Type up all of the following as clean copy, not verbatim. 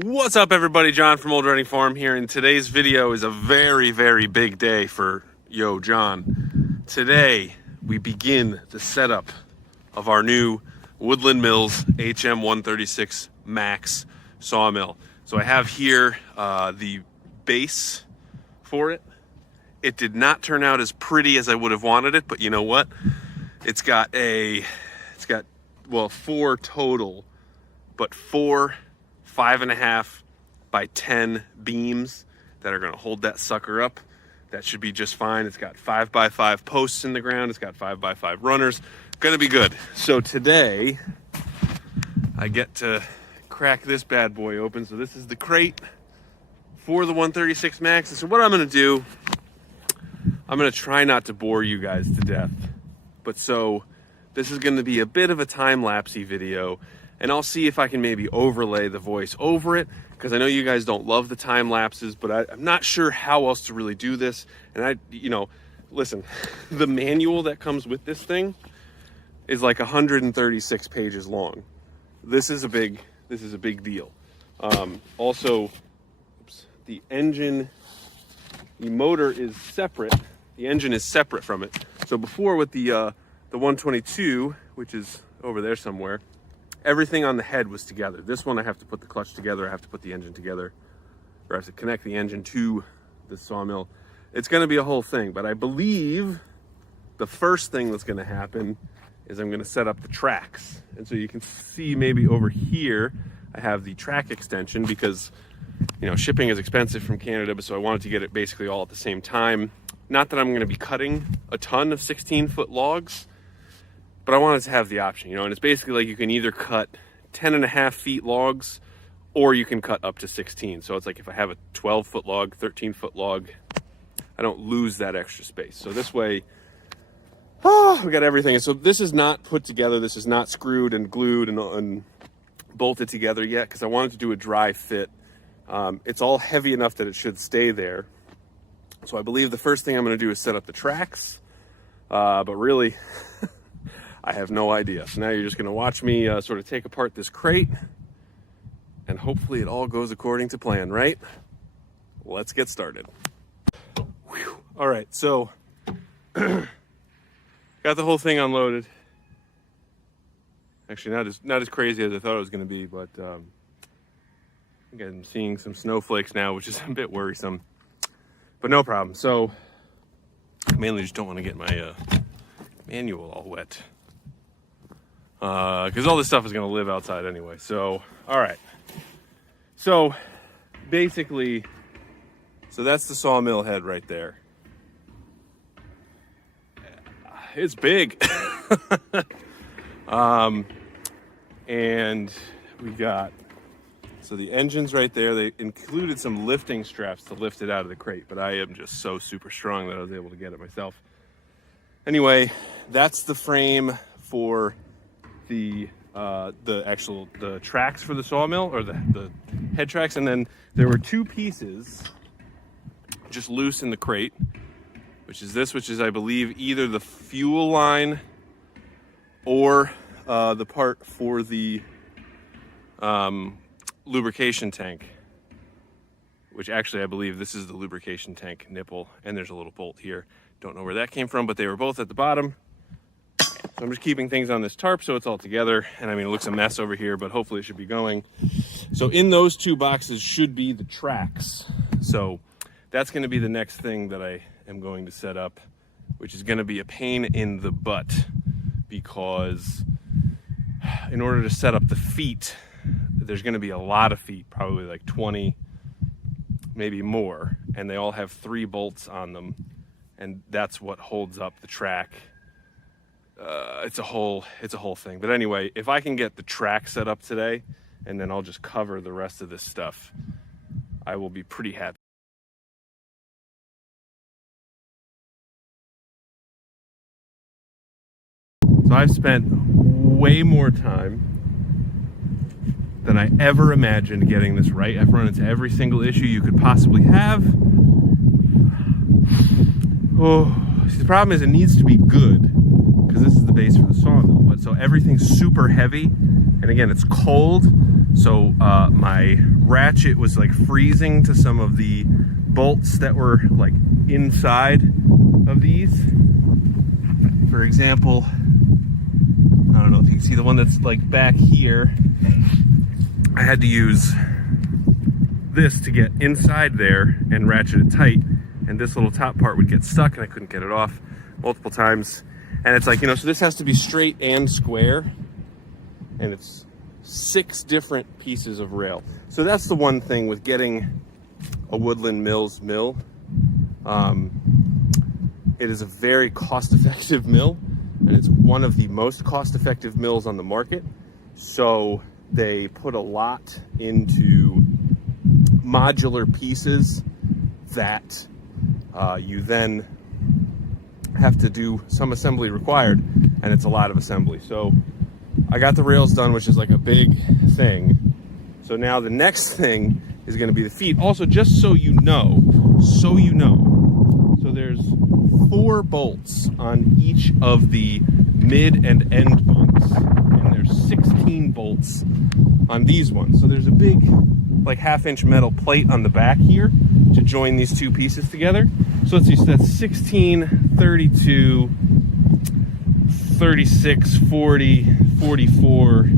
What's up, everybody? John from Old Running Farm here, and today's video is a very, very big day for John. Today, we begin the setup of our new Woodland Mills HM 136 Max sawmill. So I have here the base for it. It did not turn out as pretty as I would have wanted it, but you know what? It's got four total, but four 5.5 by 10 beams that are going to hold that sucker up. That should be just fine. It's got 5 by 5 posts in the ground. It's got 5 by 5 runners. Going to be good. So today I get to crack this bad boy open. So this is the crate for the 136 Max. And so what I'm going to do, I'm going to try not to bore you guys to death. But so this is going to be a bit of a time-lapsey video. And I'll see if I can maybe overlay the voice over it, because I know you guys don't love the time lapses, but I'm not sure how else to really do this. And listen, the manual that comes with this thing is like 136 pages long. This is a big deal. Also, the engine, the motor is separate. The engine is separate from it. So before with the 122, which is over there somewhere, everything on the head was together. This one I have to put the clutch together, I have to put the engine together, or I have to connect the engine to the sawmill. It's going to be a whole thing, but I believe the first thing that's going to happen is I'm going to set up the tracks. And so you can see maybe over here I have the track extension, because shipping is expensive from Canada, but so I wanted to get it basically all at the same time. Not that I'm going to be cutting a ton of 16-foot logs, but I wanted to have the option, and it's basically like you can either cut 10.5 feet logs, or you can cut up to 16. So it's like if I have a 12-foot log, 13-foot log, I don't lose that extra space. So this way, we got everything. And so this is not put together. This is not screwed and glued and bolted together yet, because I wanted to do a dry fit. It's all heavy enough that it should stay there. So I believe the first thing I'm going to do is set up the tracks, but really, I have no idea. So now you're just going to watch me sort of take apart this crate, and hopefully it all goes according to plan, right? Let's get started. Whew. All right, so got the whole thing unloaded. Actually, not as crazy as I thought it was going to be, but I think I'm seeing some snowflakes now, which is a bit worrisome, but no problem. So I mainly just don't want to get my manual all wet, because all this stuff is going to live outside anyway. So, all right. So basically, that's the sawmill head right there. It's big. And we got, so the engine's right there. They included some lifting straps to lift it out of the crate, but I am just so super strong that I was able to get it myself. Anyway, that's the frame for the tracks for the sawmill, or the head tracks. And then there were two pieces just loose in the crate, which is I believe either the fuel line or the part for the lubrication tank, which actually I believe this is the lubrication tank nipple, and there's a little bolt here. Don't know where that came from, but they were both at the bottom. So I'm just keeping things on this tarp so it's all together. And I mean, it looks a mess over here, but hopefully it should be going. So in those two boxes should be the tracks. So that's going to be the next thing that I am going to set up, which is going to be a pain in the butt, because in order to set up the feet, there's going to be a lot of feet, probably like 20, maybe more. And they all have 3 bolts on them. And that's what holds up the track. It's a whole thing. But anyway, if I can get the track set up today, and then I'll just cover the rest of this stuff, I will be pretty happy. So I've spent way more time than I ever imagined getting this right. I've run into every single issue you could possibly have. Oh, see, the problem is it needs to be good, because this is the base for the sawmill. But so everything's super heavy, and again, it's cold, So my ratchet was like freezing to some of the bolts that were like inside of these. For example, I don't know if you can see the one that's like back here. I had to use this to get inside there and ratchet it tight, and this little top part would get stuck and I couldn't get it off multiple times. And it's like, you know, so this has to be straight and square, and it's 6 different pieces of rail. So that's the one thing with getting a Woodland Mills mill. It is a very cost-effective mill, and it's one of the most cost-effective mills on the market. So they put a lot into modular pieces that you then have to do some assembly required, and it's a lot of assembly. So I got the rails done, which is like a big thing. So now the next thing is going to be the feet. Also, just so you know, so there's 4 bolts on each of the mid and end bunks, and there's 16 bolts on these ones. So there's a big, like, 1/2-inch metal plate on the back here to join these 2 pieces together. So let's see, so that's 16, 32, 36, 40, 44,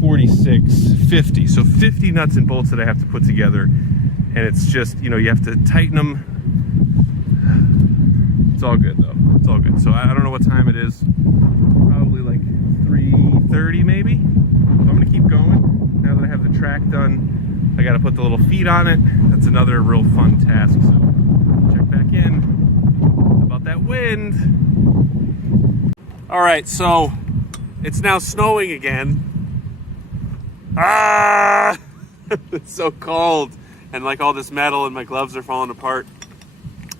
46, 50. So 50 nuts and bolts that I have to put together. And it's just, you know, you have to tighten them. It's all good though, it's all good. So I don't know what time it is. Probably like 3:30 maybe. So I'm gonna keep going. Now that I have the track done, I gotta put the little feet on it. That's another real fun task. So check back in. How about that wind? All right, so it's now snowing again. Ah! It's so cold, and like all this metal and my gloves are falling apart.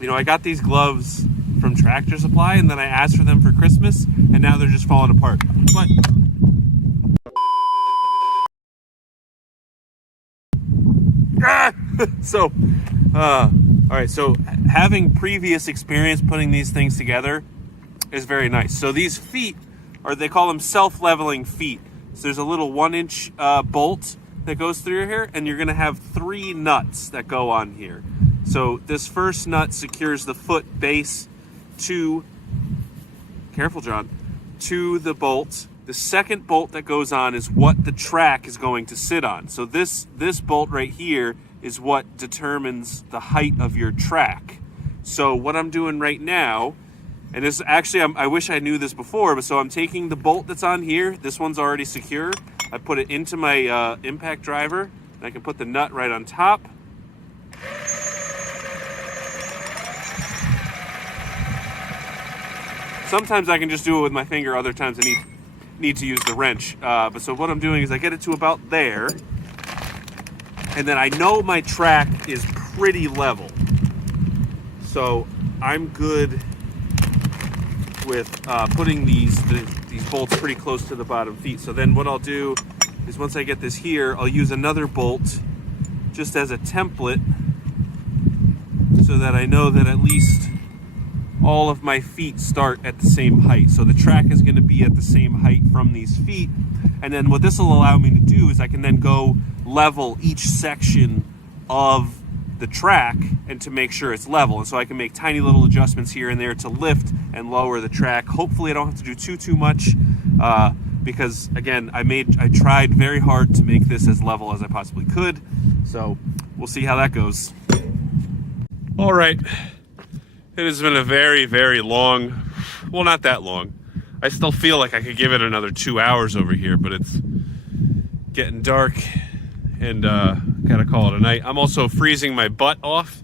You know, I got these gloves from Tractor Supply, and then I asked for them for Christmas, and now they're just falling apart. But all right, so having previous experience putting these things together is very nice. So these feet they call them self-leveling feet. So there's a little 1-inch bolt that goes through here, and you're gonna have 3 nuts that go on here. So this first nut secures the foot base to, careful John, to the bolt. The second bolt that goes on is what the track is going to sit on. So this bolt right here is what determines the height of your track. So what I'm doing right now, and this actually, I wish I knew this before, but so I'm taking the bolt that's on here, this one's already secure. I put it into my impact driver, and I can put the nut right on top. Sometimes I can just do it with my finger, other times I need to use the wrench. But so what I'm doing is I get it to about there, and then I know my track is pretty level. So I'm good with putting these bolts pretty close to the bottom feet. So then what I'll do is once I get this here, I'll use another bolt just as a template so that I know that at least all of my feet start at the same height. So the track is going to be at the same height from these feet. And then what this will allow me to do is I can then go level each section of the track and to make sure it's level. And so I can make tiny little adjustments here and there to lift and lower the track. Hopefully I don't have to do too much because again, I tried very hard to make this as level as I possibly could. So we'll see how that goes. All right. It has been a very, very long, well, not that long. I still feel like I could give it another 2 hours over here, but it's getting dark and gotta call it a night. I'm also freezing my butt off.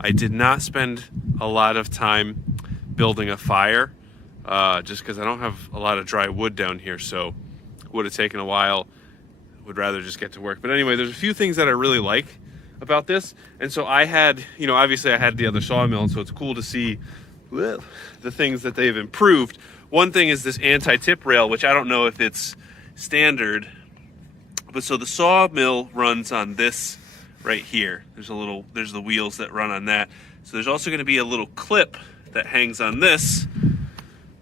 I did not spend a lot of time building a fire just because I don't have a lot of dry wood down here, so it would have taken a while. Would rather just get to work. But anyway, there's a few things that I really like about this. And so I had, you know, obviously I had the other sawmill, and so it's cool to see the things that they've improved. One thing is this anti-tip rail, which I don't know if it's standard, but so the sawmill runs on this right here. There's the wheels that run on that. So there's also going to be a little clip that hangs on this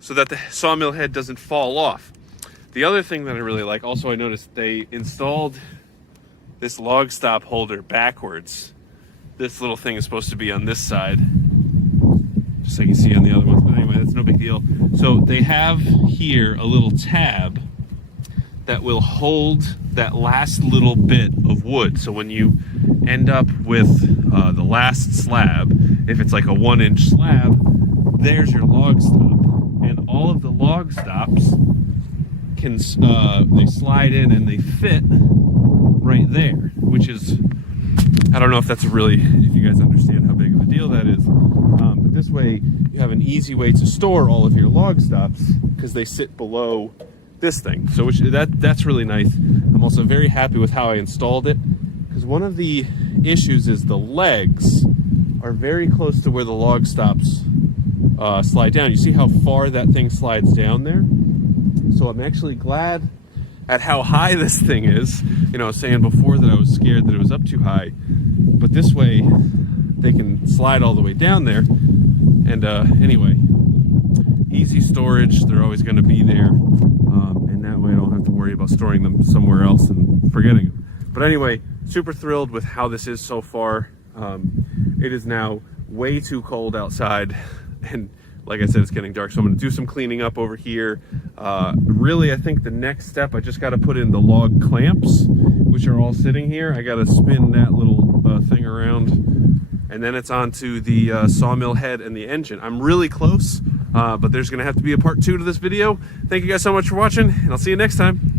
so that the sawmill head doesn't fall off. The other thing that I really like, also I noticed they installed this log stop holder backwards. This little thing is supposed to be on this side, just like you see on the other ones, but anyway, that's no big deal. So they have here a little tab that will hold that last little bit of wood. So when you end up with the last slab, if it's like a 1-inch slab, there's your log stop. And all of the log stops can, they slide in and they fit right there, which is, I don't know if that's really, if you guys understand how big of a deal that is. But this way you have an easy way to store all of your log stops because they sit below this thing. So that's really nice. I'm also very happy with how I installed it, because one of the issues is the legs are very close to where the log stops slide down. You see how far that thing slides down there? So I'm actually glad at how high this thing is. You know, I was saying before that I was scared that it was up too high, but this way they can slide all the way down there. And anyway, easy storage, they're always going to be there, and that way I don't have to worry about storing them somewhere else and forgetting them. But anyway, super thrilled with how this is so far. It is now way too cold outside, and like I said, it's getting dark, so I'm going to do some cleaning up over here. Really, I think the next step, I just got to put in the log clamps, which are all sitting here. I got to spin that little thing around, and then it's on to the sawmill head and the engine. I'm really close, but there's going to have to be a part 2 to this video. Thank you guys so much for watching, and I'll see you next time.